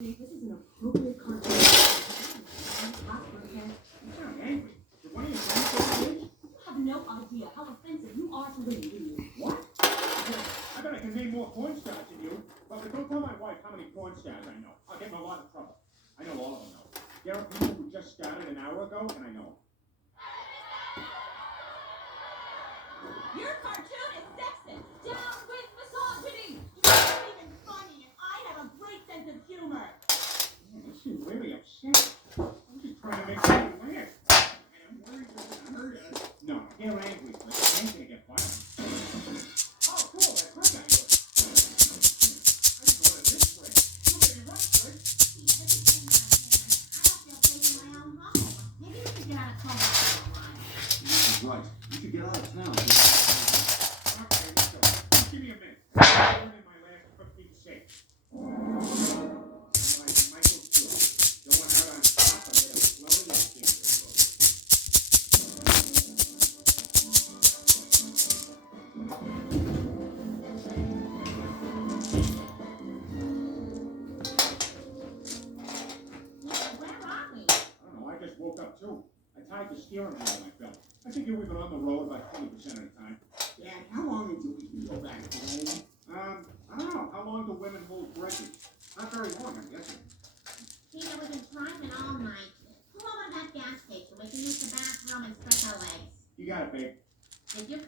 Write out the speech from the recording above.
This is an appropriate cartoon. You sound angry. Did one of your friends go to age? You have no idea how offensive you are to women, do you? What? I bet I can name more porn stars than you. Well, but don't tell my wife how many porn stars I know. I'll get in a lot of trouble. I know all of them, though. There are people who just started an hour ago, and I know them. Your cartoon is sexist. Down with misogyny. You're not even funny, and I have a great sense of humor. Man, this is really upset. I'm just trying to make you laugh. And I'm worried you're going to hurt us. No, they're angry, but they ain't going to get violent. Oh, cool. That Greg guy yours. I didn't know that this Greg. You may be right, Greg. See, everything I don't feel safe in my own home. Maybe we should get out of trouble for a while. This is right. You should get out of town. Okay, let's go. Just give me a minute. I'm in my last cooking safe. Like Michael Stewart. Going out on top of it, slowly as he Where are we? I don't know, I just woke up too. I tied the steering wheel on my belt. I figure we've been on the road about 20% of the time. Dad, how long until we can go back home? I don't know. How long do women hold grudges? Not very long, I'm guessing. Tina, we've been trying all night. Pull over to that gas station. We can use the bathroom and stretch our legs. You got it, babe. Did you